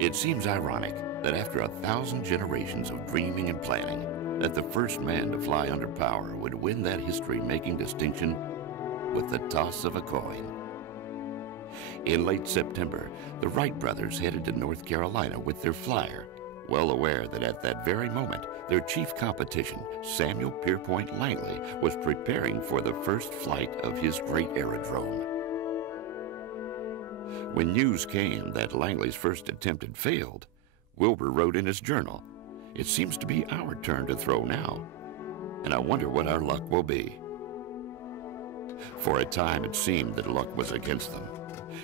It seems ironic that after 1,000 generations of dreaming and planning, that the first man to fly under power would win that history-making distinction with the toss of a coin. In late September, the Wright brothers headed to North Carolina with their flyer, well aware that at that very moment, their chief competition, Samuel Pierpont Langley, was preparing for the first flight of his great aerodrome. When news came that Langley's first attempt had failed, Wilbur wrote in his journal, "It seems to be our turn to throw now, and I wonder what our luck will be." For a time, it seemed that luck was against them.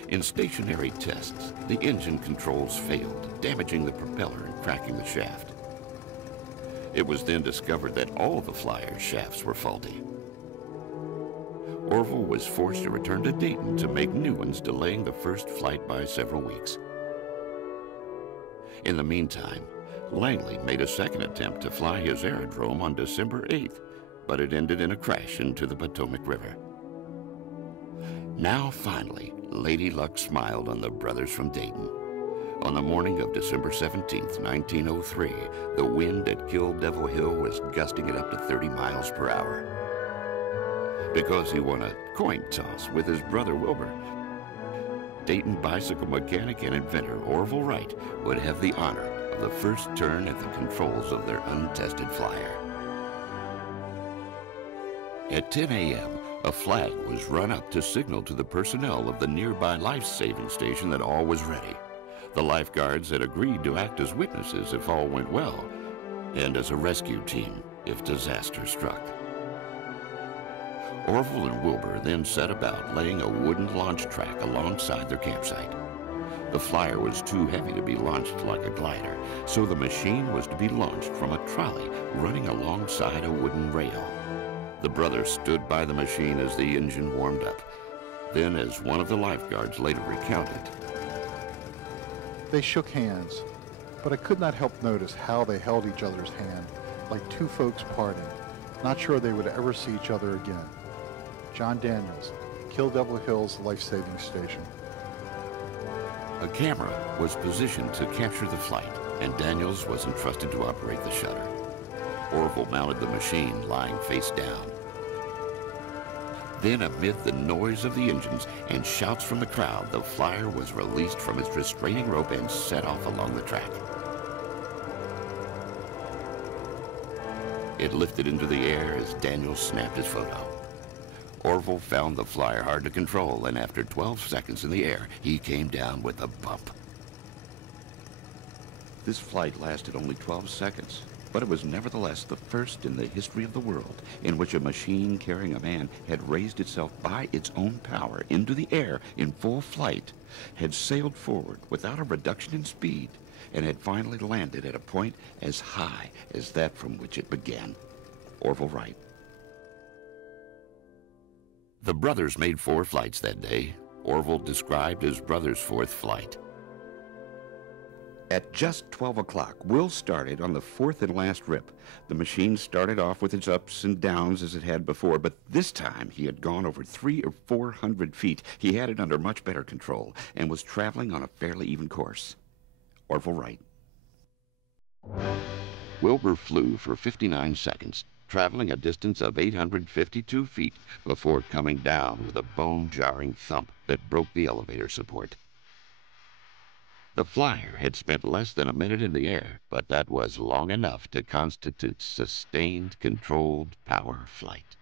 In stationary tests, the engine controls failed, damaging the propeller and cracking the shaft. It was then discovered that all the flyer's shafts were faulty. Orville was forced to return to Dayton to make new ones, delaying the first flight by several weeks. In the meantime, Langley made a second attempt to fly his aerodrome on December 8th, but it ended in a crash into the Potomac River. Now, finally, Lady Luck smiled on the brothers from Dayton. On the morning of December 17th, 1903, the wind that killed Devil Hill was gusting it up to 30 miles per hour. Because he won a coin toss with his brother Wilbur, Dayton bicycle mechanic and inventor Orville Wright would have the honor of the first turn at the controls of their untested flyer. At 10 a.m., a flag was run up to signal to the personnel of the nearby life-saving station that all was ready. The lifeguards had agreed to act as witnesses if all went well, and as a rescue team if disaster struck. Orville and Wilbur then set about laying a wooden launch track alongside their campsite. The flyer was too heavy to be launched like a glider, so the machine was to be launched from a trolley running alongside a wooden rail. The brothers stood by the machine as the engine warmed up. Then, as one of the lifeguards later recounted, "They shook hands, but I could not help notice how they held each other's hand, like two folks parting, not sure they would ever see each other again." John Daniels, Kill Devil Hill's life-saving station. A camera was positioned to capture the flight, and Daniels was entrusted to operate the shutter. Orville mounted the machine lying face down. Then, amid the noise of the engines and shouts from the crowd, the flyer was released from its restraining rope and set off along the track. It lifted into the air as Daniels snapped his photo. Orville found the flyer hard to control, and after 12 seconds in the air, he came down with a bump. This flight lasted only 12 seconds, but it was nevertheless the first in the history of the world in which a machine carrying a man had raised itself by its own power into the air in full flight, had sailed forward without a reduction in speed, and had finally landed at a point as high as that from which it began. Orville Wright. The brothers made 4 flights that day. Orville described his brother's 4th flight. At just 12 o'clock, Will started on the 4th and last rip. The machine started off with its ups and downs as it had before, but this time he had gone over 300 or 400 feet. He had it under much better control and was traveling on a fairly even course. Orville Wright. Wilbur flew for 59 seconds, traveling a distance of 852 feet before coming down with a bone-jarring thump that broke the elevator support. The flyer had spent less than a minute in the air, but that was long enough to constitute sustained, controlled power flight.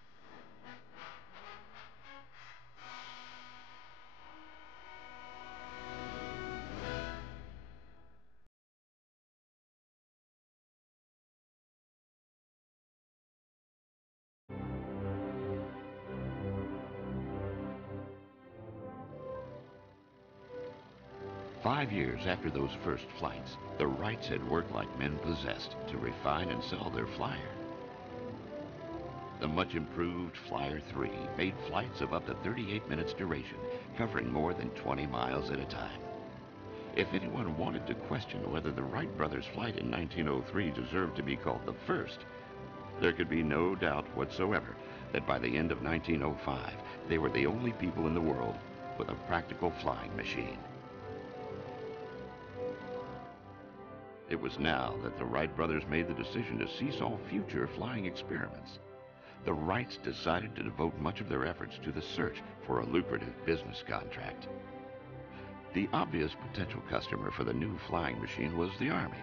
Five years after those first flights, the Wrights had worked like men possessed to refine and sell their flyer. The much improved Flyer 3 made flights of up to 38 minutes duration, covering more than 20 miles at a time. If anyone wanted to question whether the Wright brothers' flight in 1903 deserved to be called the first, there could be no doubt whatsoever that by the end of 1905, they were the only people in the world with a practical flying machine. It was now that the Wright brothers made the decision to cease all future flying experiments. The Wrights decided to devote much of their efforts to the search for a lucrative business contract. The obvious potential customer for the new flying machine was the Army.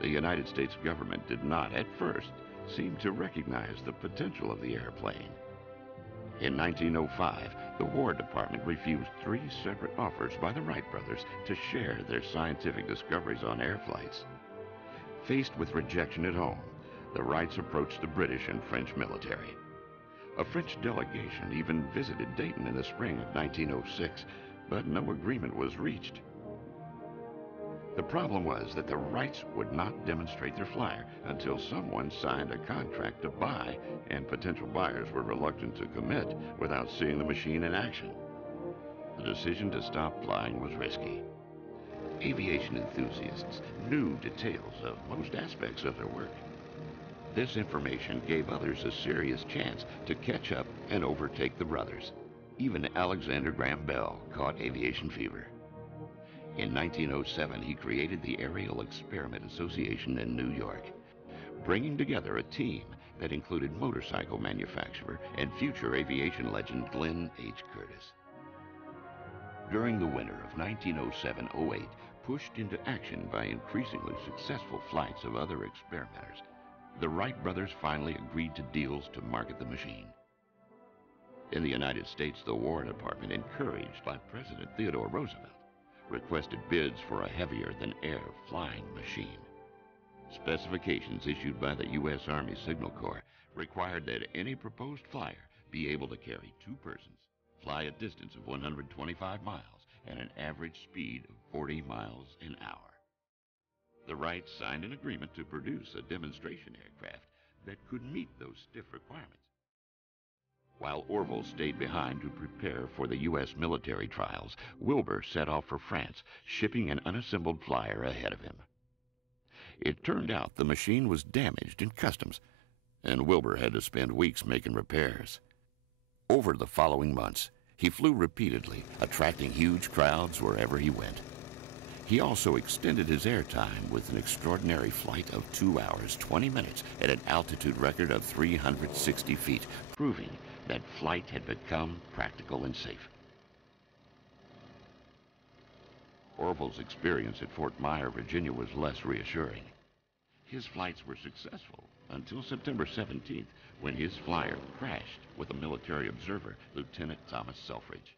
The United States government did not, at first, seem to recognize the potential of the airplane. In 1905, the War Department refused 3 separate offers by the Wright brothers to share their scientific discoveries on air flights. Faced with rejection at home, the Wrights approached the British and French military. A French delegation even visited Dayton in the spring of 1906, but no agreement was reached. The problem was that the Wrights would not demonstrate their flyer until someone signed a contract to buy, and potential buyers were reluctant to commit without seeing the machine in action. The decision to stop flying was risky. Aviation enthusiasts knew details of most aspects of their work. This information gave others a serious chance to catch up and overtake the brothers. Even Alexandergrahambell caught aviation fever. In 1907, he created the Aerial Experiment Association in New York, bringing together a team that included motorcycle manufacturer and future aviation legend Glenn H. Curtis. During the winter of 1907-08, pushed into action by increasingly successful flights of other experimenters, the Wright brothers finally agreed to deals to market the machine. In the United States, the War Department, encouraged by President Theodore Roosevelt, requested bids for a heavier-than-air flying machine. Specifications issued by the U.S. Army Signal Corps required that any proposed flyer be able to carry 2 persons, fly a distance of 125 miles, and an average speed of 40 miles an hour. The Wrights signed an agreement to produce a demonstration aircraft that could meet those stiff requirements. While Orville stayed behind to prepare for the U.S. military trials, Wilbur set off for France, shipping an unassembled flyer ahead of him. It turned out the machine was damaged in customs, and Wilbur had to spend weeks making repairs. Over the following months, he flew repeatedly, attracting huge crowds wherever he went. He also extended his airtime with an extraordinary flight of 2 hours, 20 minutes at an altitude record of 360 feet, proving that flight had become practical and safe. Orville's experience at Fort Myer, Virginia was less reassuring. His flights were successful until September 17th, when his flyer crashed with a military observer, Lieutenant Thomas Selfridge.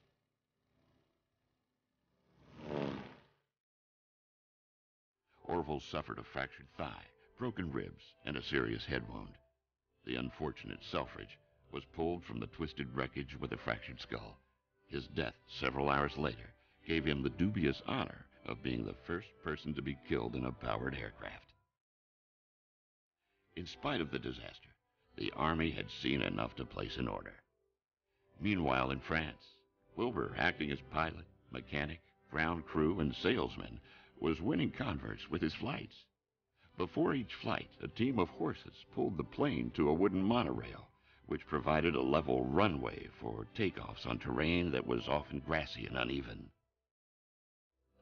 Orville suffered a fractured thigh, broken ribs, and a serious head wound. The unfortunate Selfridge was pulled from the twisted wreckage with a fractured skull. His death, several hours later, gave him the dubious honor of being the first person to be killed in a powered aircraft. In spite of the disaster, the Army had seen enough to place an order. Meanwhile, in France, Wilbur, acting as pilot, mechanic, ground crew, and salesman, was winning converts with his flights. Before each flight, a team of horses pulled the plane to a wooden monorail, which provided a level runway for takeoffs on terrain that was often grassy and uneven.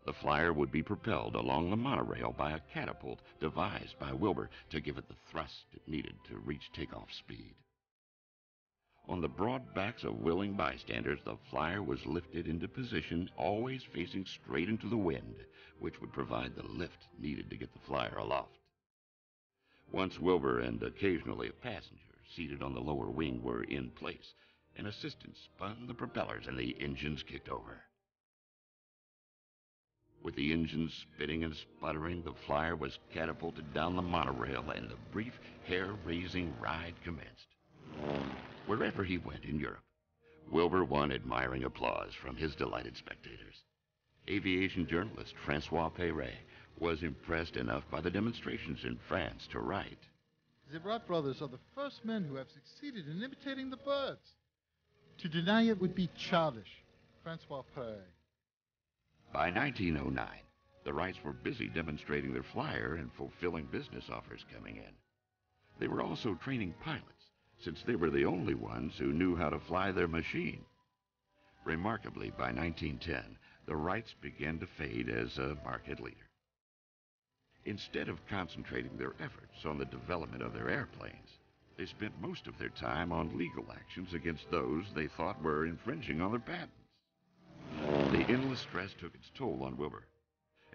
The flyer would be propelled along the monorail by a catapult devised by Wilbur to give it the thrust it needed to reach takeoff speed. On the broad backs of willing bystanders, the flyer was lifted into position, always facing straight into the wind, which would provide the lift needed to get the flyer aloft. Once Wilbur and occasionally a passenger seated on the lower wing were in place, an assistant spun the propellers and the engines kicked over. With the engines spitting and sputtering, the flyer was catapulted down the monorail, and the brief, hair-raising ride commenced. Wherever he went in Europe, Wilbur won admiring applause from his delighted spectators. Aviation journalist Francois Perret was impressed enough by the demonstrations in France to write, The Wright brothers are the first men who have succeeded in imitating the birds. To deny it would be childish. Francois Perret. By 1909, the Wrights were busy demonstrating their flyer and fulfilling business offers coming in. They were also training pilots, since they were the only ones who knew how to fly their machine. Remarkably, by 1910, the Wrights began to fade as a market leader. Instead of concentrating their efforts on the development of their airplanes, they spent most of their time on legal actions against those they thought were infringing on their patents. The endless stress took its toll on Wilbur,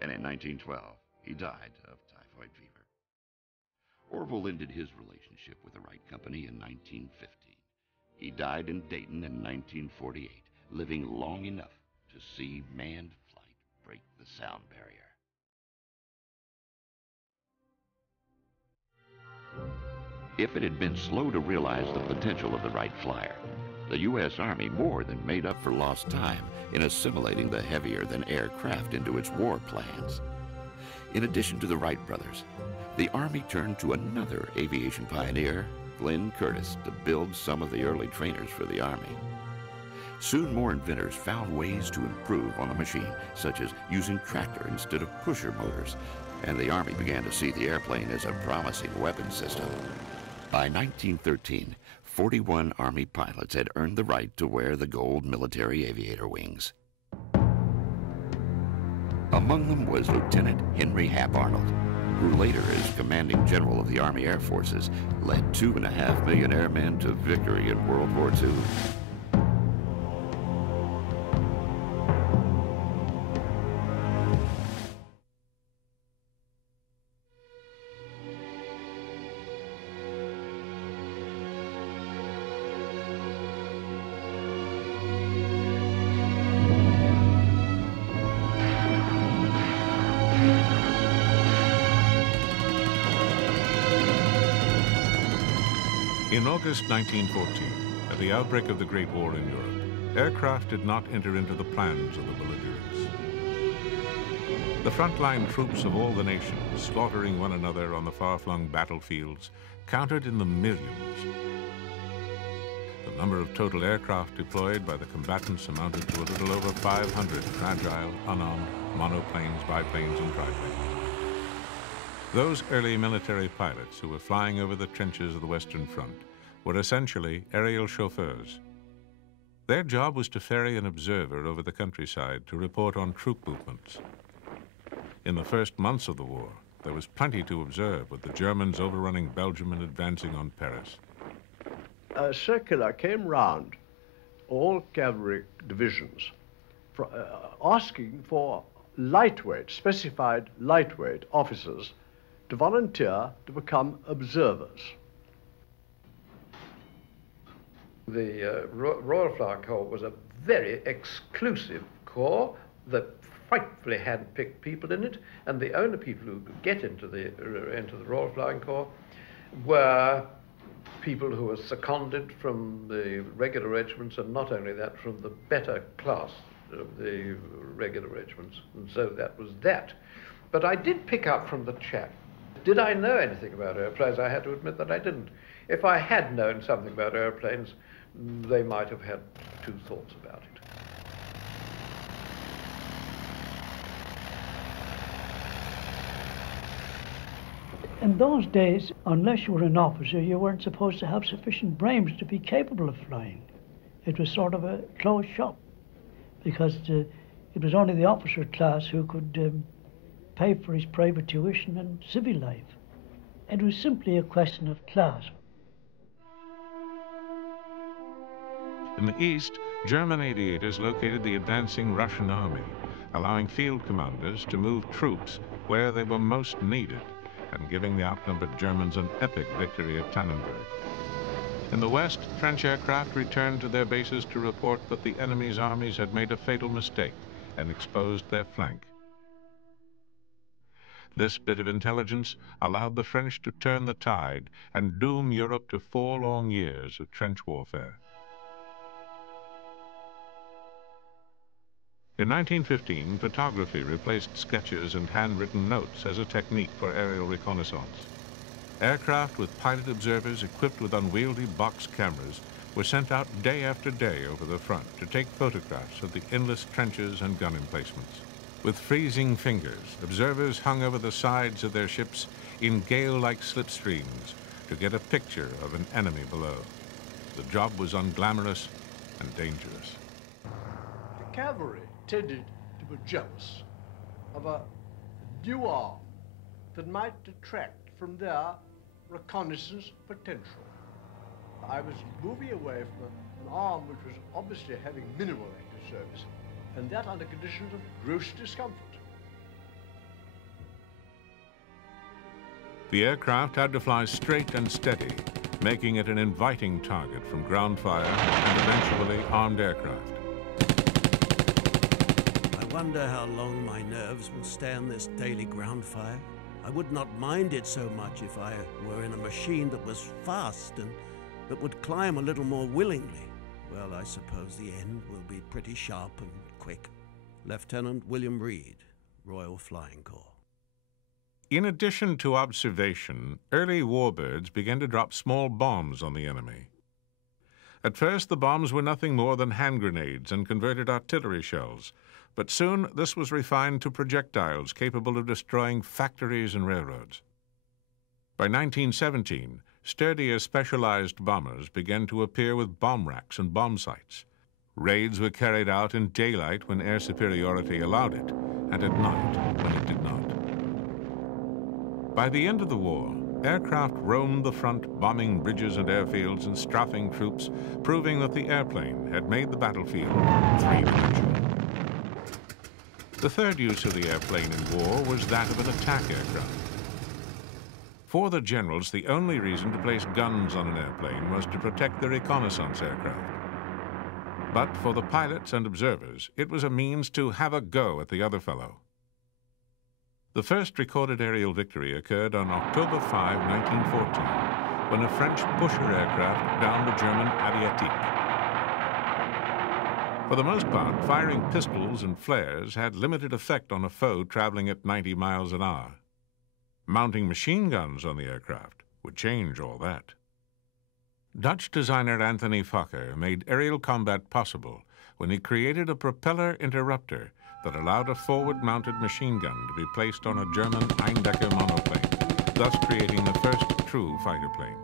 and in 1912, he died of typhoid fever. Orville ended his relationship with the Wright Company in 1915. He died in Dayton in 1948, living long enough to see manned flight break the sound barrier. If it had been slow to realize the potential of the Wright Flyer, the U.S. Army more than made up for lost time in assimilating the heavier-than-air craft into its war plans. In addition to the Wright brothers, the Army turned to another aviation pioneer, Glenn Curtiss, to build some of the early trainers for the Army. Soon more inventors found ways to improve on the machine, such as using tractor instead of pusher motors, and the Army began to see the airplane as a promising weapon system. By 1913, 41 Army pilots had earned the right to wear the gold military aviator wings. Among them was Lieutenant Henry Hap Arnold, who later, as commanding general of the Army Air Forces, led 2.5 million airmen to victory in World War II. In August 1914, at the outbreak of the Great War in Europe, aircraft did not enter into the plans of the belligerents. The frontline troops of all the nations, slaughtering one another on the far-flung battlefields, counted in the millions. The number of total aircraft deployed by the combatants amounted to a little over 500 fragile, unarmed monoplanes, biplanes, and triplanes. Those early military pilots who were flying over the trenches of the Western Front were essentially aerial chauffeurs. Their job was to ferry an observer over the countryside to report on troop movements. In the first months of the war, there was plenty to observe, with the Germans overrunning Belgium and advancing on Paris. A circular came round all cavalry divisions asking for lightweight, specified lightweight officers to volunteer to become observers. The Royal Flying Corps was a very exclusive corps that frightfully hand-picked people in it, and the only people who could get into the Royal Flying Corps were people who were seconded from the regular regiments, and not only that, from the better class of the regular regiments. And so that was that. But I did pick up from the chap. Did I know anything about airplanes? I had to admit that I didn't. If I had known something about airplanes, they might have had two thoughts about it. In those days, unless you were an officer, you weren't supposed to have sufficient brains to be capable of flying. It was sort of a closed shop, because it was only the officer class who could pay for his private tuition and civil life. It was simply a question of class. In the east, German aviators located the advancing Russian army, allowing field commanders to move troops where they were most needed, and giving the outnumbered Germans an epic victory at Tannenberg. In the west, French aircraft returned to their bases to report that the enemy's armies had made a fatal mistake and exposed their flank. This bit of intelligence allowed the French to turn the tide and doom Europe to 4 long years of trench warfare. In 1915, photography replaced sketches and handwritten notes as a technique for aerial reconnaissance. Aircraft with pilot observers equipped with unwieldy box cameras were sent out day after day over the front to take photographs of the endless trenches and gun emplacements. With freezing fingers, observers hung over the sides of their ships in gale-like slipstreams to get a picture of an enemy below. The job was unglamorous and dangerous. The cavalry tended to be jealous of a new arm that might detract from their reconnaissance potential. I was moving away from an arm which was obviously having minimal active service, and that under conditions of gross discomfort. The aircraft had to fly straight and steady, making it an inviting target from ground fire and eventually armed aircraft. I wonder how long my nerves will stand this daily ground fire. I would not mind it so much if I were in a machine that was fast and that would climb a little more willingly. Well, I suppose the end will be pretty sharp and quick. Lieutenant William Reed, Royal Flying Corps. In addition to observation, early warbirds began to drop small bombs on the enemy. At first, the bombs were nothing more than hand grenades and converted artillery shells, but soon this was refined to projectiles capable of destroying factories and railroads. By 1917, sturdier specialized bombers began to appear with bomb racks and bomb sites. Raids were carried out in daylight when air superiority allowed it, and at night when it did not. By the end of the war, aircraft roamed the front, bombing bridges and airfields and strafing troops, proving that the airplane had made the battlefield three-dimensional. The third use of the airplane in war was that of an attack aircraft. For the generals, the only reason to place guns on an airplane was to protect the reconnaissance aircraft. But for the pilots and observers, it was a means to have a go at the other fellow. The first recorded aerial victory occurred on October 5, 1914, when a French pusher aircraft downed a German aviatique. For the most part, firing pistols and flares had limited effect on a foe traveling at 90 miles an hour. Mounting machine guns on the aircraft would change all that. Dutch designer Anthony Fokker made aerial combat possible when he created a propeller interrupter that allowed a forward-mounted machine gun to be placed on a German Eindecker monoplane, thus creating the first true fighter plane.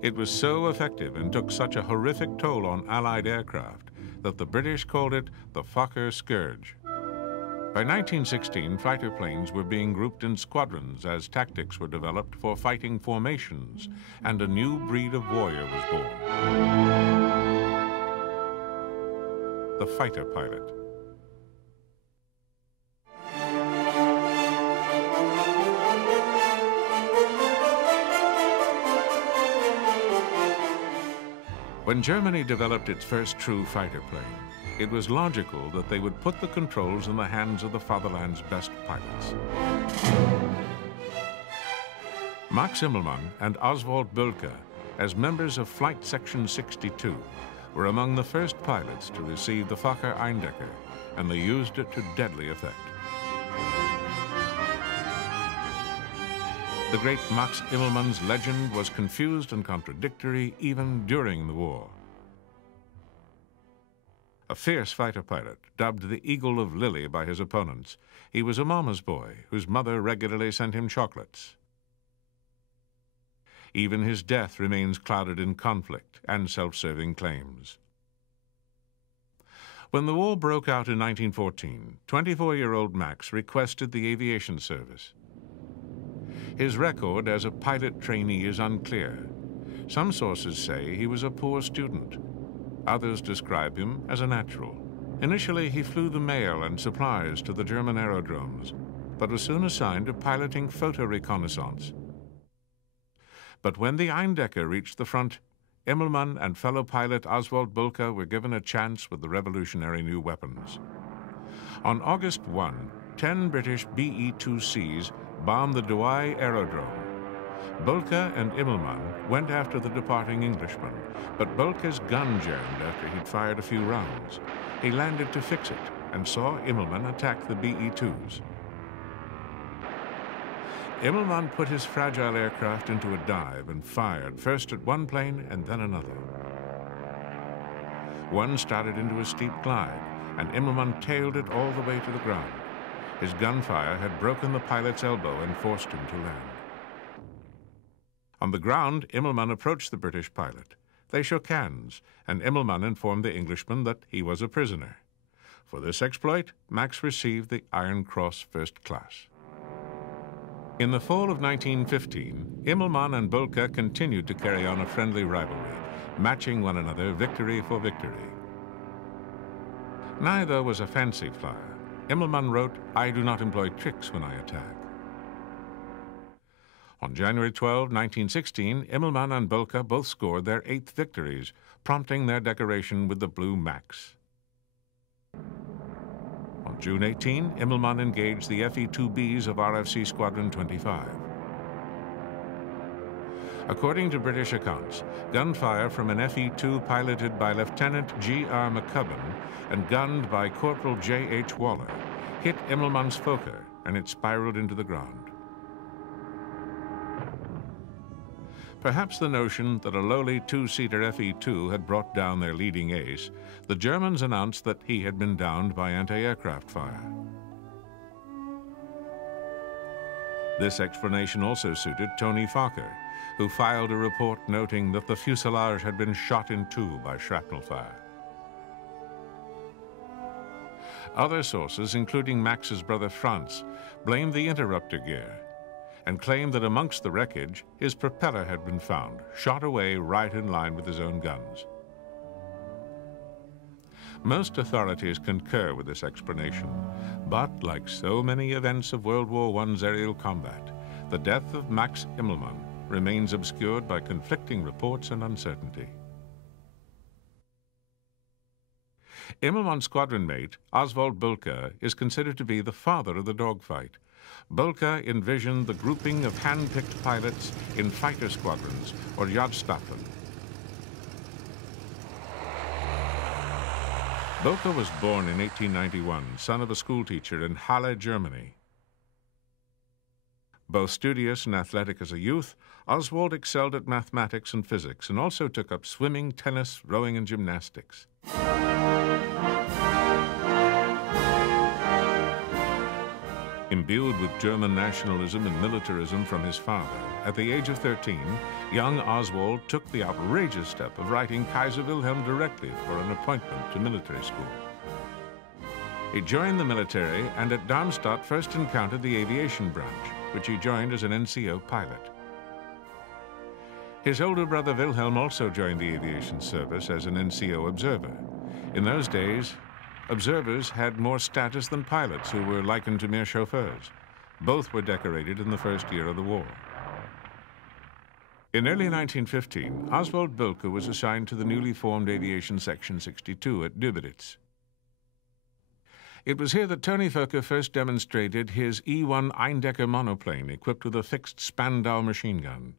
It was so effective and took such a horrific toll on Allied aircraft that the British called it the Fokker Scourge. By 1916, fighter planes were being grouped in squadrons as tactics were developed for fighting formations, and a new breed of warrior was born. The fighter pilot. When Germany developed its first true fighter plane, it was logical that they would put the controls in the hands of the fatherland's best pilots. Max Immelmann and Oswald Bölker, as members of Flight Section 62, were among the first pilots to receive the Fokker Eindecker, and they used it to deadly effect. The great Max Immelmann's legend was confused and contradictory even during the war. A fierce fighter pilot, dubbed the Eagle of Lily by his opponents, he was a mama's boy whose mother regularly sent him chocolates. Even his death remains clouded in conflict and self-serving claims. When the war broke out in 1914, 24-year-old Max requested the aviation service. His record as a pilot trainee is unclear. Some sources say he was a poor student. Others describe him as a natural. Initially, he flew the mail and supplies to the German aerodromes, but was soon assigned to piloting photo reconnaissance. But when the Eindecker reached the front, Immelmann and fellow pilot Oswald Bölker were given a chance with the revolutionary new weapons. On August 1, 10 British BE-2Cs bombed the Douai aerodrome. Bölker and Immelmann went after the departing Englishman, but Bölker's gun jammed after he'd fired a few rounds. He landed to fix it and saw Immelmann attack the BE-2s. Immelmann put his fragile aircraft into a dive and fired first at one plane and then another. One started into a steep glide, and Immelmann tailed it all the way to the ground. His gunfire had broken the pilot's elbow and forced him to land. On the ground, Immelmann approached the British pilot. They shook hands, and Immelmann informed the Englishman that he was a prisoner. For this exploit, Max received the Iron Cross First Class. In the fall of 1915, Immelmann and Bölker continued to carry on a friendly rivalry, matching one another victory for victory. Neither was a fancy flyer. Immelmann wrote, "I do not employ tricks when I attack." On January 12, 1916, Immelmann and Bölker both scored their 8th victories, prompting their decoration with the Blue Max. On June 18, Immelmann engaged the FE-2Bs of RFC Squadron 25. According to British accounts, gunfire from an FE-2 piloted by Lieutenant G.R. McCubbin and gunned by Corporal J.H. Waller hit Immelmann's Fokker, and it spiraled into the ground. Perhaps the notion that a lowly two-seater FE-2 had brought down their leading ace, the Germans announced that he had been downed by anti-aircraft fire. This explanation also suited Tony Fokker, who filed a report noting that the fuselage had been shot in two by shrapnel fire. Other sources, including Max's brother Franz, blamed the interrupter gear and claimed that amongst the wreckage, his propeller had been found, shot away right in line with his own guns. Most authorities concur with this explanation, but like so many events of World War I's aerial combat, the death of Max Immelmann remains obscured by conflicting reports and uncertainty. Immelmann's squadron mate, Oswald Bölker, is considered to be the father of the dogfight. Bölker envisioned the grouping of hand-picked pilots in fighter squadrons, or Jagdstaffeln. Bölker was born in 1891, son of a schoolteacher in Halle, Germany. Both studious and athletic as a youth, Oswald excelled at mathematics and physics and also took up swimming, tennis, rowing, and gymnastics. Imbued with German nationalism and militarism from his father, at the age of 13, young Oswald took the outrageous step of writing Kaiser Wilhelm directly for an appointment to military school. He joined the military and at Darmstadt first encountered the aviation branch, which he joined as an NCO pilot. His older brother Wilhelm also joined the aviation service as an NCO observer. In those days, observers had more status than pilots, who were likened to mere chauffeurs. Both were decorated in the first year of the war. In early 1915, Oswald Bölker was assigned to the newly formed Aviation Section 62 at Döberitz. It was here that Tony Fokker first demonstrated his E-1 Eindecker monoplane equipped with a fixed Spandau machine gun.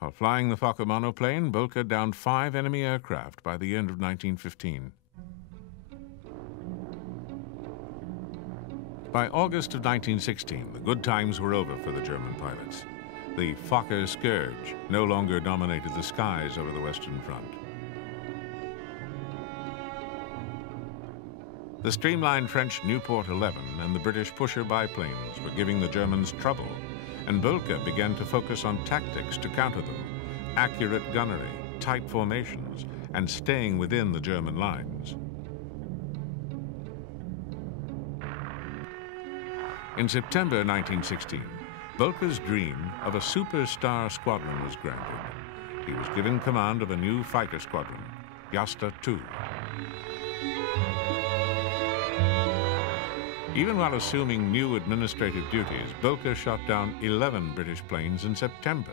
While flying the Fokker monoplane, Bölker downed 5 enemy aircraft by the end of 1915. By August of 1916, the good times were over for the German pilots. The Fokker scourge no longer dominated the skies over the Western Front. The streamlined French Nieuport 11 and the British Pusher biplanes were giving the Germans trouble, and Bölker began to focus on tactics to counter them, accurate gunnery, tight formations, and staying within the German lines. In September 1916, Bölker's dream of a superstar squadron was granted. He was given command of a new fighter squadron, Jasta II. Even while assuming new administrative duties, Bölker shot down 11 British planes in September.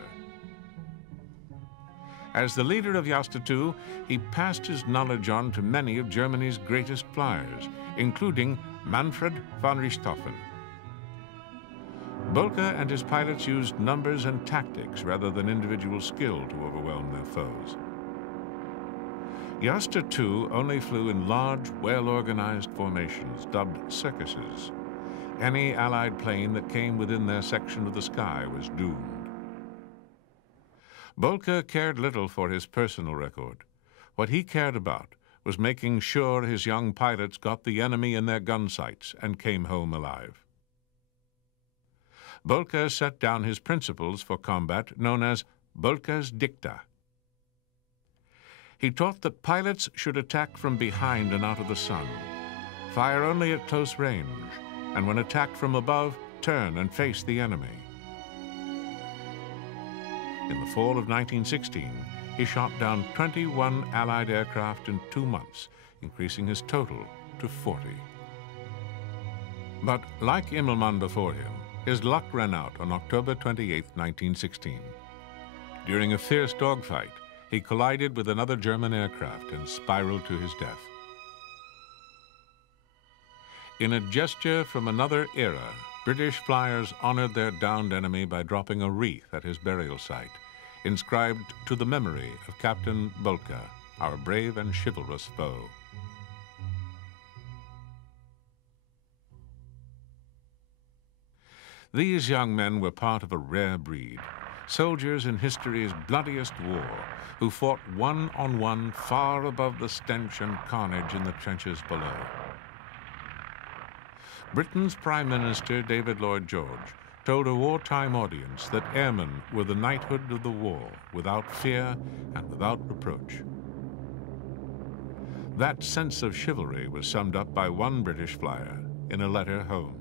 As the leader of Jasta II, he passed his knowledge on to many of Germany's greatest flyers, including Manfred von Richthofen. Bölker and his pilots used numbers and tactics rather than individual skill to overwhelm their foes. Jasta II only flew in large, well-organized formations, dubbed circuses. Any Allied plane that came within their section of the sky was doomed. Bölker cared little for his personal record. What he cared about was making sure his young pilots got the enemy in their gun sights and came home alive. Bölker set down his principles for combat known as Bölker's Dicta. He taught that pilots should attack from behind and out of the sun, fire only at close range, and when attacked from above, turn and face the enemy. In the fall of 1916, he shot down 21 Allied aircraft in 2 months, increasing his total to 40. But like Immelmann before him, his luck ran out on October 28, 1916. During a fierce dogfight, he collided with another German aircraft and spiraled to his death. In a gesture from another era, British flyers honored their downed enemy by dropping a wreath at his burial site, inscribed to the memory of Captain Bulka, our brave and chivalrous foe. These young men were part of a rare breed, soldiers in history's bloodiest war, who fought one-on-one far above the stench and carnage in the trenches below. Britain's Prime Minister, David Lloyd George, told a wartime audience that airmen were the knighthood of the war, without fear and without reproach. That sense of chivalry was summed up by one British flyer in a letter home.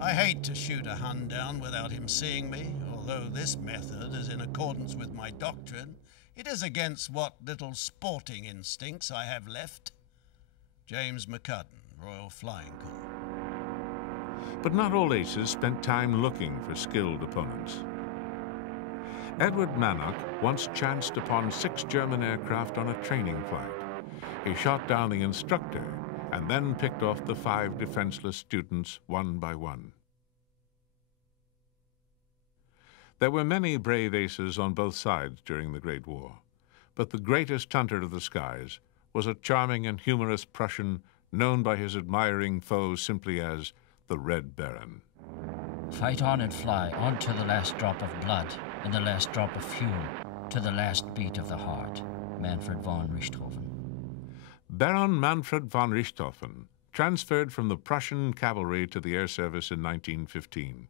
I hate to shoot a Hun down without him seeing me. Although this method is in accordance with my doctrine, it is against what little sporting instincts I have left. James McCudden, Royal Flying Corps. But not all aces spent time looking for skilled opponents. Edward Manock once chanced upon 6 German aircraft on a training flight. He shot down the instructor and then picked off the 5 defenseless students one by one. There were many brave aces on both sides during the Great War, but the greatest hunter of the skies was a charming and humorous Prussian known by his admiring foes simply as the Red Baron. Fight on and fly, on to the last drop of blood and the last drop of fuel, to the last beat of the heart. Manfred von Richthofen. Baron Manfred von Richthofen transferred from the Prussian cavalry to the air service in 1915.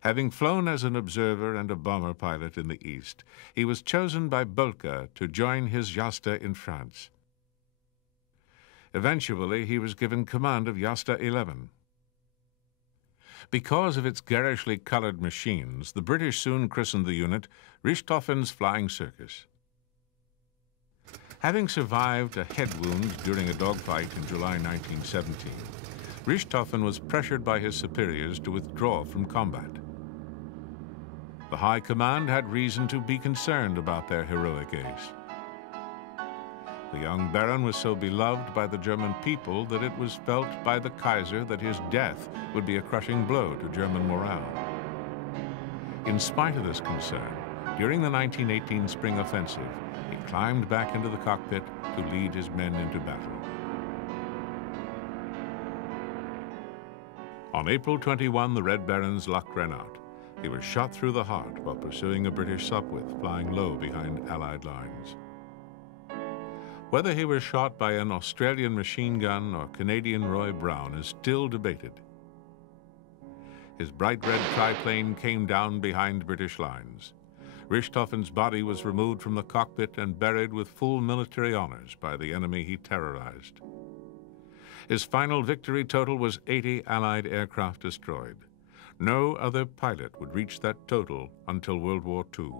Having flown as an observer and a bomber pilot in the East, he was chosen by Bulka to join his Jasta in France. Eventually, he was given command of Jasta 11. Because of its garishly colored machines, the British soon christened the unit Richthofen's Flying Circus. Having survived a head wound during a dogfight in July 1917, Richthofen was pressured by his superiors to withdraw from combat. The High Command had reason to be concerned about their heroic ace. The young Baron was so beloved by the German people that it was felt by the Kaiser that his death would be a crushing blow to German morale. In spite of this concern, during the 1918 spring offensive, he climbed back into the cockpit to lead his men into battle. On April 21, the Red Baron's luck ran out. He was shot through the heart while pursuing a British Sopwith flying low behind Allied lines. Whether he was shot by an Australian machine gun or Canadian Roy Brown is still debated. His bright red triplane came down behind British lines. Richthofen's body was removed from the cockpit and buried with full military honors by the enemy he terrorized. His final victory total was 80 Allied aircraft destroyed. No other pilot would reach that total until World War II.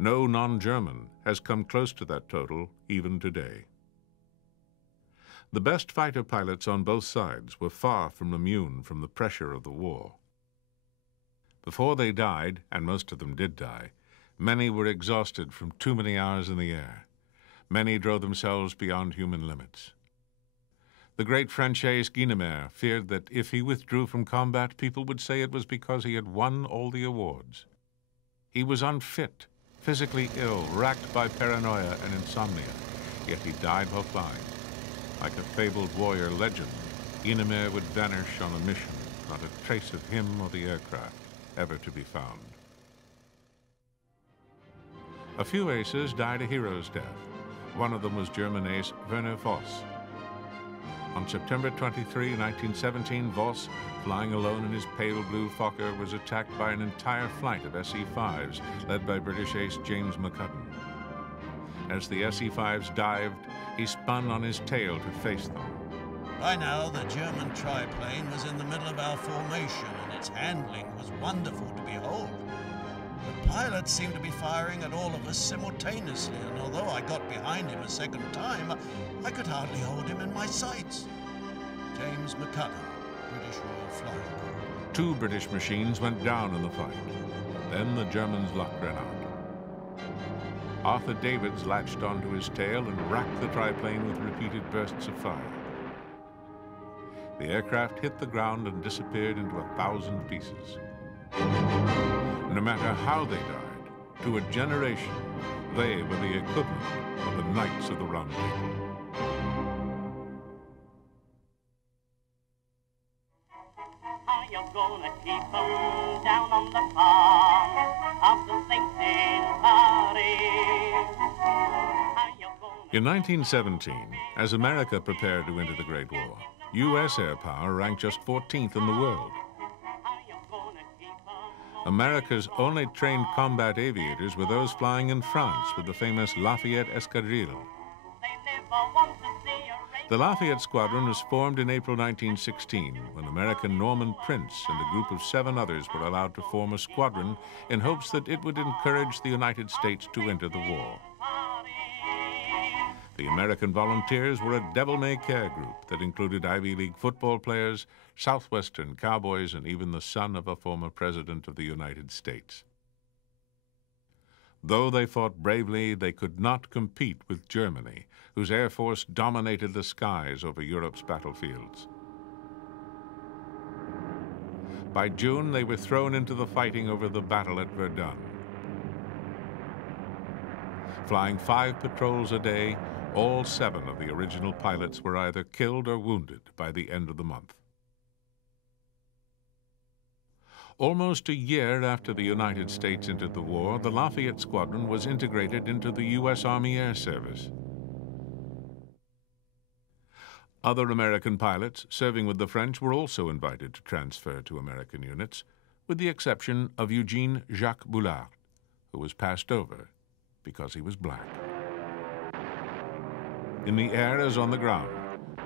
No non-German has come close to that total even today. The best fighter pilots on both sides were far from immune from the pressure of the war. Before they died, and most of them did die, many were exhausted from too many hours in the air. Many drove themselves beyond human limits. The great French ace Guynemer feared that if he withdrew from combat, people would say it was because he had won all the awards. He was unfit, physically ill, racked by paranoia and insomnia, yet he died while flying. Like a fabled warrior legend, Guynemer would vanish on a mission, not a trace of him or the aircraft ever to be found. A few aces died a hero's death. One of them was German ace Werner Voss. On September 23, 1917, Voss, flying alone in his pale blue Fokker, was attacked by an entire flight of SE-5s led by British ace James McCudden. As the SE-5s dived, he spun on his tail to face them. By now, the German triplane was in the middle of our formation, and its handling was wonderful to behold. The pilot seemed to be firing at all of us simultaneously, and although I got behind him a second time, I could hardly hold him in my sights. James McCulloch, British Royal Flying Corps. 2 British machines went down in the fight. Then the Germans' luck ran out. Arthur Davids latched onto his tail and racked the triplane with repeated bursts of fire. The aircraft hit the ground and disappeared into 1,000 pieces. No matter how they died, to a generation, they were the equivalent of the Knights of the Round Table. Gonna keep them down on the farm of the sanctuary. In 1917, as America prepared to enter the Great War, U.S. air power ranked just 14th in the world. America's only trained combat aviators were those flying in France with the famous Lafayette Escadrille. The Lafayette Squadron was formed in April 1916 when American Norman Prince and a group of 7 others were allowed to form a squadron in hopes that it would encourage the United States to enter the war. The American Volunteers were a devil-may-care group that included Ivy League football players, Southwestern cowboys, and even the son of a former president of the United States. Though they fought bravely, they could not compete with Germany, whose air force dominated the skies over Europe's battlefields. By June, they were thrown into the fighting over the battle at Verdun. Flying 5 patrols a day, all 7 of the original pilots were either killed or wounded by the end of the month. Almost a year after the United States entered the war, the Lafayette Squadron was integrated into the U.S. Army Air Service. Other American pilots serving with the French were also invited to transfer to American units, with the exception of Eugene Jacques Boulard, who was passed over because he was black. In the air as on the ground,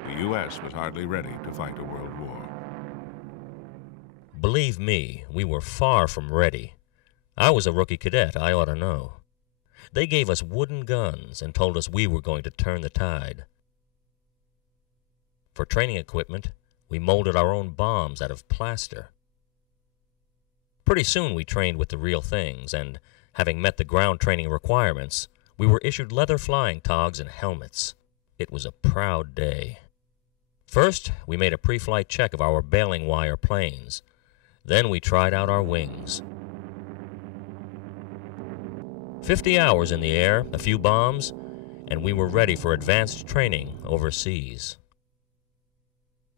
the U.S. was hardly ready to fight a world war. Believe me, we were far from ready. I was a rookie cadet, I ought to know. They gave us wooden guns and told us we were going to turn the tide. For training equipment, we molded our own bombs out of plaster. Pretty soon we trained with the real things, and having met the ground training requirements, we were issued leather flying togs and helmets. It was a proud day. First, we made a pre-flight check of our bailing wire planes. Then we tried out our wings. 50 hours in the air, a few bombs, and we were ready for advanced training overseas.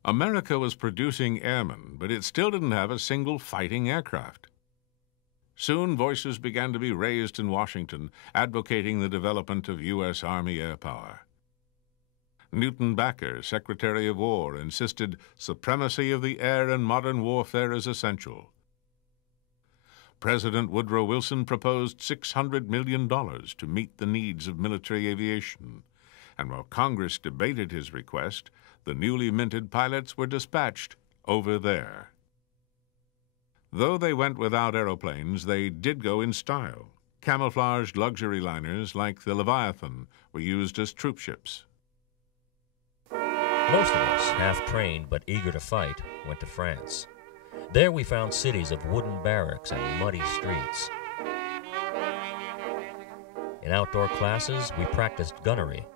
America was producing airmen, but it still didn't have a single fighting aircraft. Soon voices began to be raised in Washington advocating the development of U.S. Army air power. Newton Backer, Secretary of War, insisted supremacy of the air in modern warfare is essential. President Woodrow Wilson proposed $600 million to meet the needs of military aviation, and while Congress debated his request, the newly minted pilots were dispatched over there. Though they went without aeroplanes, they did go in style. Camouflaged luxury liners like the Leviathan were used as troop ships. Most of us, half-trained but eager to fight, went to France. There we found cities of wooden barracks and muddy streets. In outdoor classes, we practiced gunnery.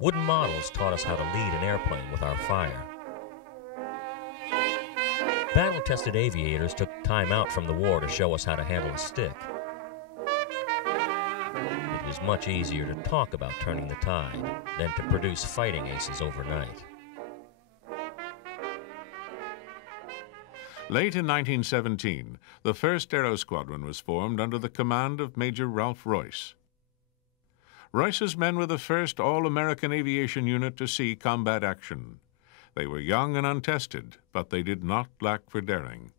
Wooden models taught us how to lead an airplane with our fire. Battle-tested aviators took time out from the war to show us how to handle a stick. It was much easier to talk about turning the tide than to produce fighting aces overnight. Late in 1917, the 1st Aero Squadron was formed under the command of Major Ralph Royce. Royce's men were the first all-American aviation unit to see combat action. They were young and untested, but they did not lack for daring.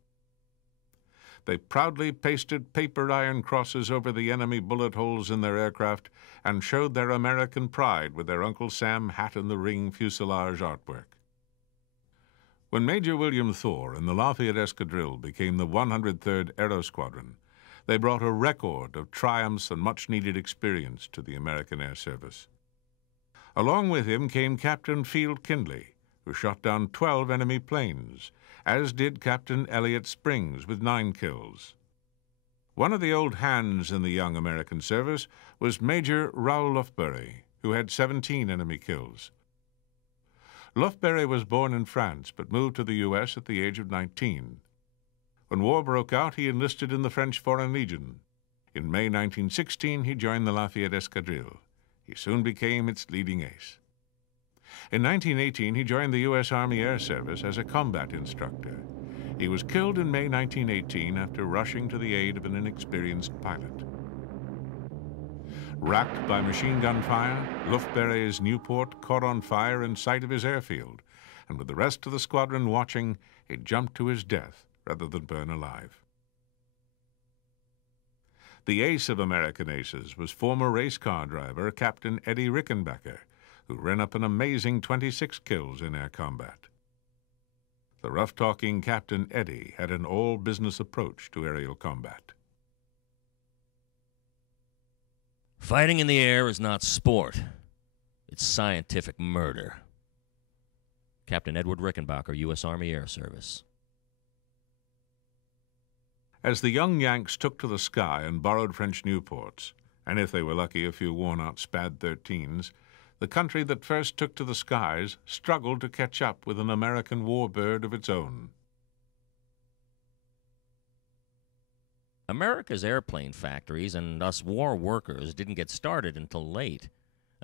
They proudly pasted paper iron crosses over the enemy bullet holes in their aircraft and showed their American pride with their Uncle Sam hat-in-the-ring fuselage artwork. When Major William Thor and the Lafayette Escadrille became the 103rd Aero Squadron, they brought a record of triumphs and much-needed experience to the American Air Service. Along with him came Captain Field Kindley, who shot down 12 enemy planes, as did Captain Elliott Springs with 9 kills. One of the old hands in the young American service was Major Raoul Lufbery, who had 17 enemy kills. Lufbery was born in France, but moved to the U.S. at the age of 19. When war broke out, he enlisted in the French Foreign Legion. In May 1916, he joined the Lafayette Escadrille. He soon became its leading ace. In 1918, he joined the U.S. Army Air Service as a combat instructor. He was killed in May 1918 after rushing to the aid of an inexperienced pilot. Racked by machine gun fire, Lufbery's Newport caught on fire in sight of his airfield, and with the rest of the squadron watching, he jumped to his death rather than burn alive. The ace of American aces was former race car driver Captain Eddie Rickenbacker, who ran up an amazing 26 kills in air combat. The rough-talking Captain Eddie had an all-business approach to aerial combat. Fighting in the air is not sport. It's scientific murder. Captain Edward Rickenbacker, U.S. Army Air Service. As the young Yanks took to the sky and borrowed French Nieuports, and if they were lucky, a few worn-out Spad 13s, the country that first took to the skies struggled to catch up with an American warbird of its own. America's airplane factories and us war workers didn't get started until late.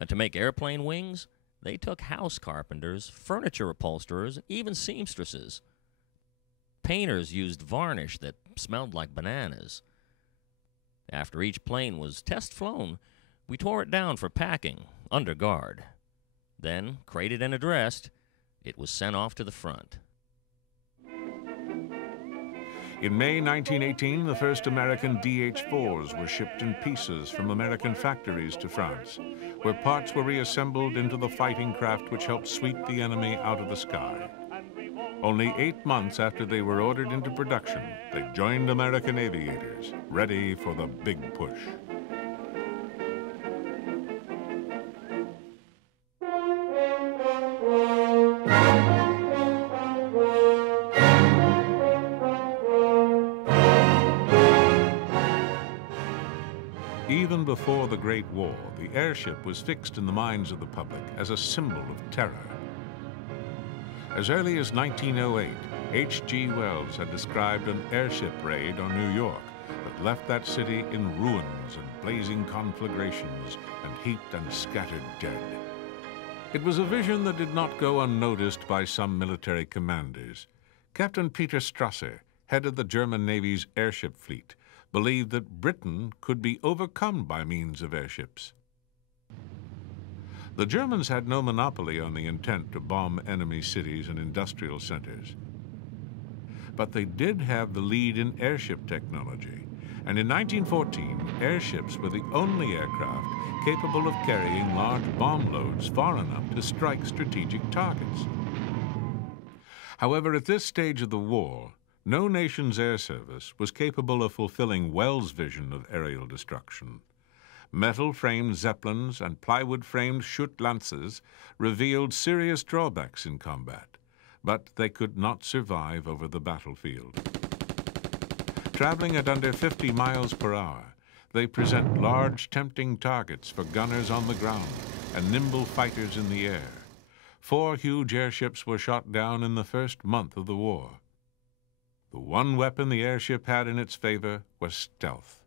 To make airplane wings, they took house carpenters, furniture upholsterers, even seamstresses. Painters used varnish that smelled like bananas. After each plane was test flown, we tore it down for packing, under guard. Then, crated and addressed, it was sent off to the front. In May 1918, the first American DH-4s were shipped in pieces from American factories to France, where parts were reassembled into the fighting craft which helped sweep the enemy out of the sky. Only 8 months after they were ordered into production, they joined American aviators, ready for the big push. Even before the Great War, the airship was fixed in the minds of the public as a symbol of terror. As early as 1908, H.G. Wells had described an airship raid on New York that left that city in ruins and blazing conflagrations and heaped and scattered dead. It was a vision that did not go unnoticed by some military commanders. Captain Peter Strasser, head of the German Navy's airship fleet, believed that Britain could be overcome by means of airships. The Germans had no monopoly on the intent to bomb enemy cities and industrial centers. But they did have the lead in airship technology, and in 1914, airships were the only aircraft capable of carrying large bomb loads far enough to strike strategic targets. However, at this stage of the war, no nation's air service was capable of fulfilling Wells' vision of aerial destruction. Metal-framed Zeppelins and plywood-framed Schutt-Lances revealed serious drawbacks in combat, but they could not survive over the battlefield. Traveling at under 50 miles per hour, they present large, tempting targets for gunners on the ground and nimble fighters in the air. 4 huge airships were shot down in the first month of the war. The one weapon the airship had in its favor was stealth.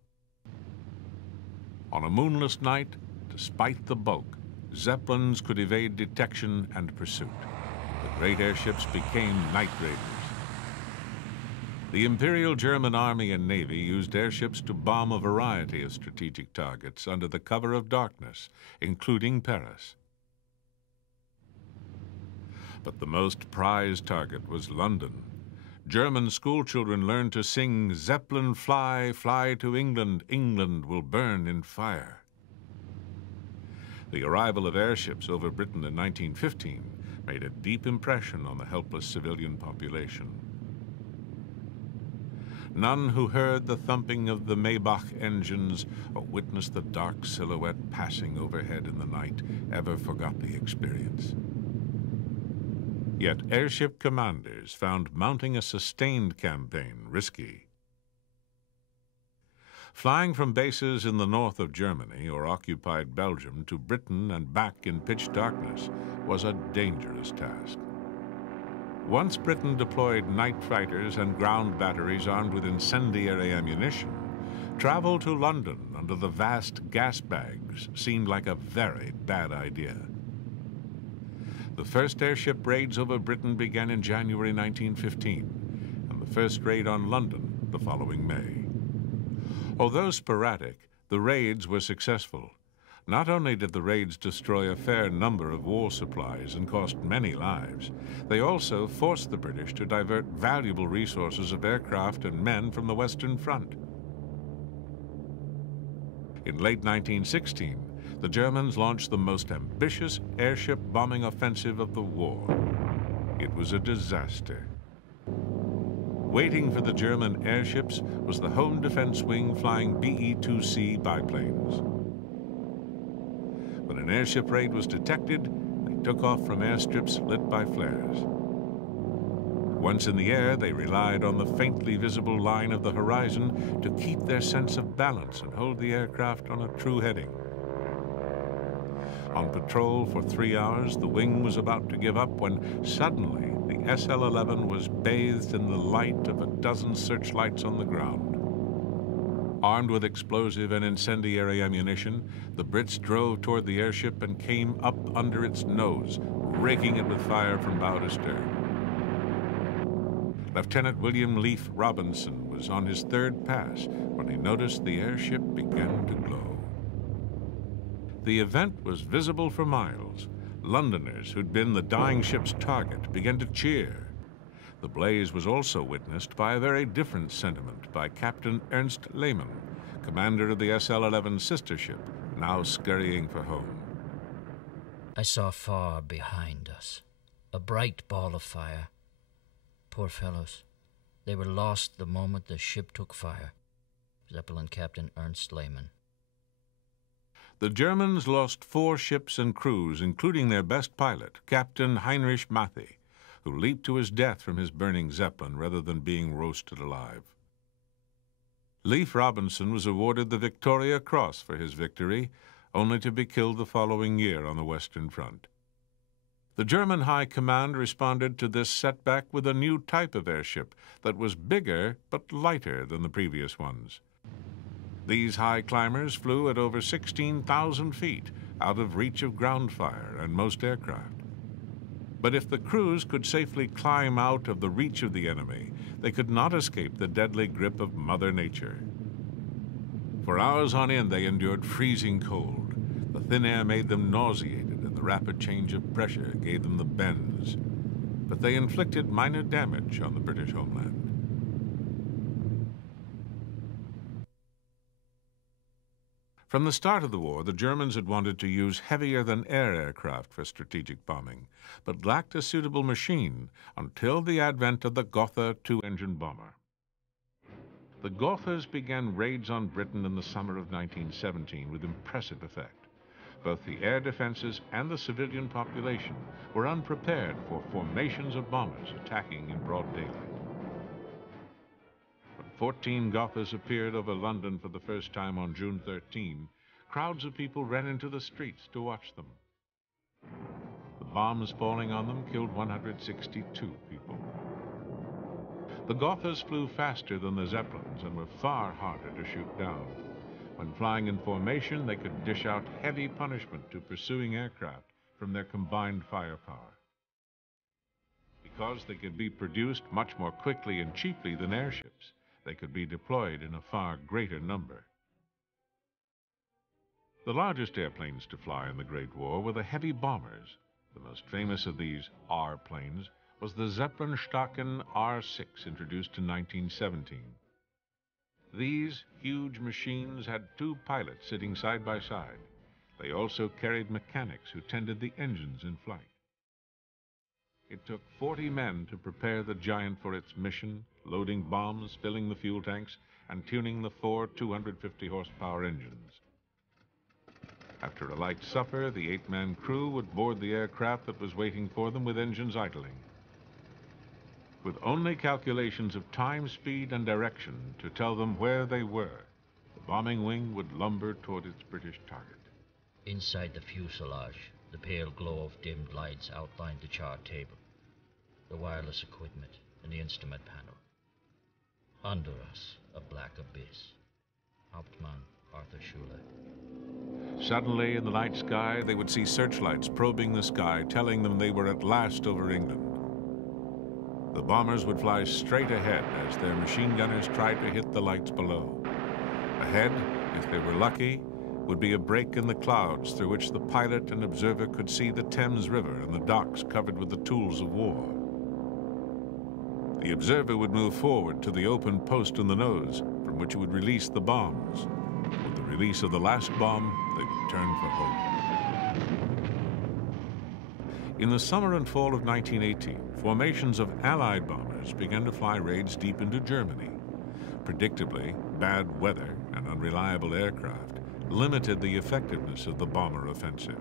On a moonless night, despite the bulk, Zeppelins could evade detection and pursuit. The great airships became night raiders. The Imperial German Army and Navy used airships to bomb a variety of strategic targets under the cover of darkness, including Paris. But the most prized target was London. German schoolchildren learned to sing, "Zeppelin fly, fly to England, England will burn in fire." The arrival of airships over Britain in 1915 made a deep impression on the helpless civilian population. None who heard the thumping of the Maybach engines or witnessed the dark silhouette passing overhead in the night ever forgot the experience. Yet airship commanders found mounting a sustained campaign risky. Flying from bases in the north of Germany or occupied Belgium to Britain and back in pitch darkness was a dangerous task. Once Britain deployed night fighters and ground batteries armed with incendiary ammunition, travel to London under the vast gas bags seemed like a very bad idea. The first airship raids over Britain began in January 1915, and the first raid on London the following May. Although sporadic, the raids were successful. Not only did the raids destroy a fair number of war supplies and cost many lives, they also forced the British to divert valuable resources of aircraft and men from the Western Front. In late 1916, the Germans launched the most ambitious airship bombing offensive of the war. It was a disaster. Waiting for the German airships was the Home Defense Wing flying BE-2C biplanes. When an airship raid was detected, they took off from airstrips lit by flares. Once in the air, they relied on the faintly visible line of the horizon to keep their sense of balance and hold the aircraft on a true heading. On patrol for 3 hours, the wing was about to give up when suddenly the SL-11 was bathed in the light of a dozen searchlights on the ground. Armed with explosive and incendiary ammunition, the Brits drove toward the airship and came up under its nose, raking it with fire from bow to stern. Lieutenant William Leaf Robinson was on his third pass when he noticed the airship began to glow. The event was visible for miles. Londoners who'd been the dying ship's target began to cheer. The blaze was also witnessed by a very different sentiment by Captain Ernst Lehmann, commander of the SL-11 sister ship, now scurrying for home. I saw far behind us a bright ball of fire. Poor fellows. They were lost the moment the ship took fire. Zeppelin Captain Ernst Lehmann. The Germans lost 4 ships and crews, including their best pilot, Captain Heinrich Mathy, who leaped to his death from his burning Zeppelin rather than being roasted alive. Leif Robinson was awarded the Victoria Cross for his victory, only to be killed the following year on the Western Front. The German High Command responded to this setback with a new type of airship that was bigger but lighter than the previous ones. These high climbers flew at over 16,000 feet, out of reach of ground fire and most aircraft. But if the crews could safely climb out of the reach of the enemy, they could not escape the deadly grip of Mother Nature. For hours on end, they endured freezing cold. The thin air made them nauseated, and the rapid change of pressure gave them the bends. But they inflicted minor damage on the British homeland. From the start of the war, the Germans had wanted to use heavier-than-air aircraft for strategic bombing, but lacked a suitable machine until the advent of the Gotha 2-engine bomber. The Gothas began raids on Britain in the summer of 1917 with impressive effect. Both the air defenses and the civilian population were unprepared for formations of bombers attacking in broad daylight. 14 Gothas appeared over London for the first time on June 13. Crowds of people ran into the streets to watch them. The bombs falling on them killed 162 people. The Gothas flew faster than the Zeppelins and were far harder to shoot down. When flying in formation, they could dish out heavy punishment to pursuing aircraft from their combined firepower. Because they could be produced much more quickly and cheaply than airships, they could be deployed in a far greater number. The largest airplanes to fly in the Great War were the heavy bombers. The most famous of these R planes was the Zeppelinstaken R-6, introduced in 1917. These huge machines had 2 pilots sitting side by side. They also carried mechanics who tended the engines in flight. It took 40 men to prepare the Giant for its mission, loading bombs, filling the fuel tanks, and tuning the 4 250-horsepower engines. After a light supper, the 8-man crew would board the aircraft that was waiting for them with engines idling. With only calculations of time, speed, and direction to tell them where they were, the bombing wing would lumber toward its British target. Inside the fuselage, the pale glow of dimmed lights outlined the chart table, the wireless equipment, and the instrument panel. Under us, a black abyss. Hauptmann Arthur Schuler. Suddenly, in the night sky, they would see searchlights probing the sky, telling them they were at last over England. The bombers would fly straight ahead as their machine gunners tried to hit the lights below. Ahead, if they were lucky, would be a break in the clouds through which the pilot and observer could see the Thames River and the docks covered with the tools of war. The observer would move forward to the open post in the nose, from which it would release the bombs. With the release of the last bomb, they would turn for home. In the summer and fall of 1918, formations of Allied bombers began to fly raids deep into Germany. Predictably, bad weather and unreliable aircraft limited the effectiveness of the bomber offensive.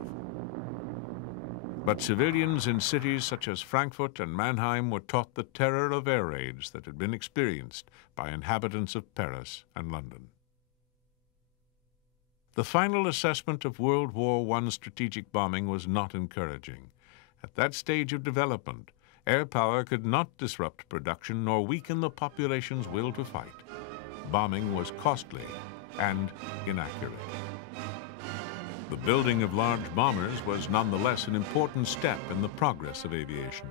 But civilians in cities such as Frankfurt and Mannheim were taught the terror of air raids that had been experienced by inhabitants of Paris and London. The final assessment of World War I strategic bombing was not encouraging. At that stage of development, air power could not disrupt production nor weaken the population's will to fight. Bombing was costly and inaccurate. The building of large bombers was nonetheless an important step in the progress of aviation.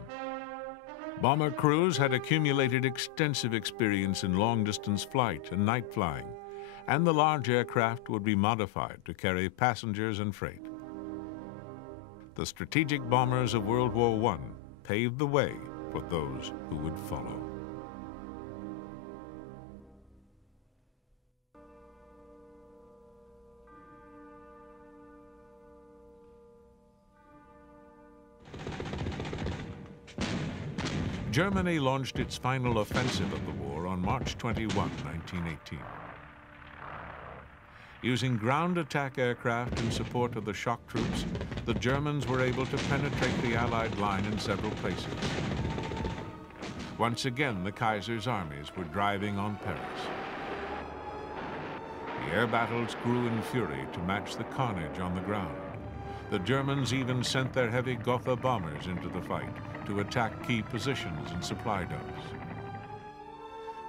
Bomber crews had accumulated extensive experience in long-distance flight and night flying, and the large aircraft would be modified to carry passengers and freight. The strategic bombers of World War I paved the way for those who would follow. Germany launched its final offensive of the war on March 21, 1918. Using ground attack aircraft in support of the shock troops, the Germans were able to penetrate the Allied line in several places. Once again, the Kaiser's armies were driving on Paris. The air battles grew in fury to match the carnage on the ground. The Germans even sent their heavy Gotha bombers into the fight to attack key positions and supply dumps.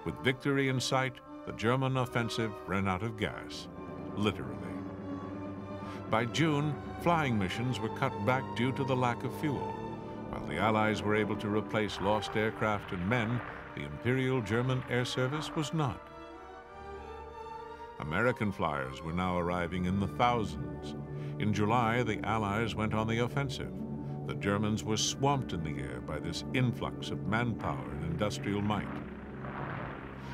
With victory in sight, the German offensive ran out of gas, literally. By June, flying missions were cut back due to the lack of fuel. While the Allies were able to replace lost aircraft and men, the Imperial German Air Service was not. American flyers were now arriving in the thousands. In July, the Allies went on the offensive. The Germans were swamped in the air by this influx of manpower and industrial might.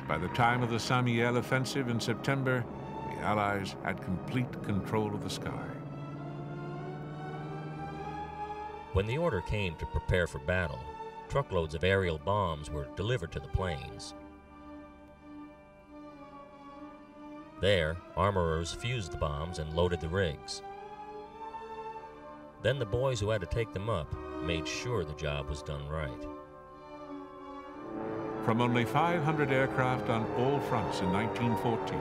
By the time of the Samuel offensive in September, the Allies had complete control of the sky. When the order came to prepare for battle, truckloads of aerial bombs were delivered to the planes. There, armorers fused the bombs and loaded the rigs. Then the boys who had to take them up made sure the job was done right. From only 500 aircraft on all fronts in 1914,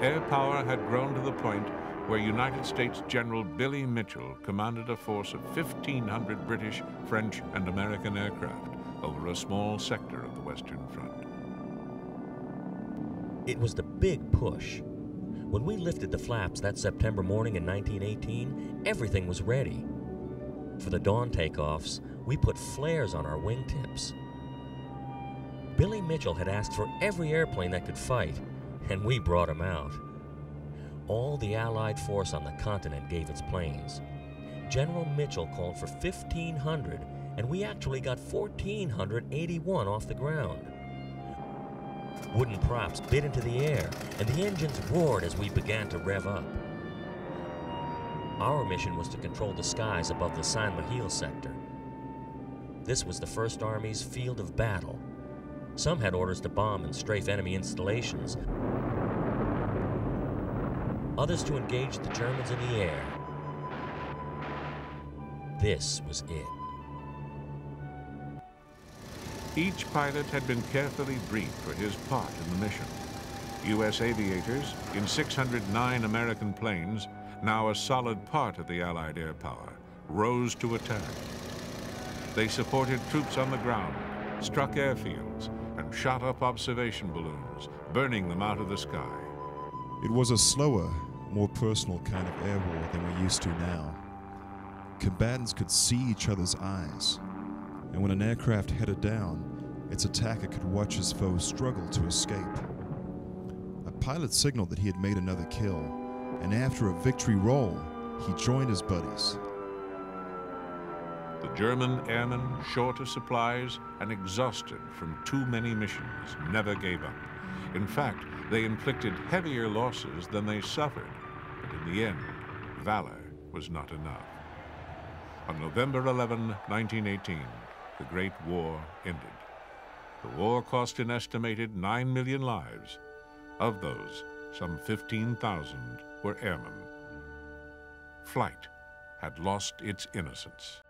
air power had grown to the point where United States General Billy Mitchell commanded a force of 1,500 British, French, and American aircraft over a small sector of the Western Front. It was the big push. When we lifted the flaps that September morning in 1918, everything was ready. For the dawn takeoffs, we put flares on our wingtips. Billy Mitchell had asked for every airplane that could fight, and we brought him out. All the Allied force on the continent gave its planes. General Mitchell called for 1,500, and we actually got 1,481 off the ground. Wooden props bit into the air, and the engines roared as we began to rev up. Our mission was to control the skies above the Saint-Mihiel sector. This was the First Army's field of battle. Some had orders to bomb and strafe enemy installations. Others to engage the Germans in the air. This was it. Each pilot had been carefully briefed for his part in the mission. U.S. aviators in 609 American planes, now a solid part of the Allied air power, rose to attack. They supported troops on the ground, struck airfields, and shot up observation balloons, burning them out of the sky. It was a slower, more personal kind of air war than we're used to now. Combatants could see each other's eyes, and when an aircraft headed down, its attacker could watch his foe struggle to escape. A pilot signaled that he had made another kill, and after a victory roll, he joined his buddies. The German airmen, short of supplies and exhausted from too many missions, never gave up. In fact, they inflicted heavier losses than they suffered, but in the end, valor was not enough. On November 11, 1918, the Great War ended. The war cost an estimated 9 million lives. Of those, some 15,000 were airmen. Flight had lost its innocence.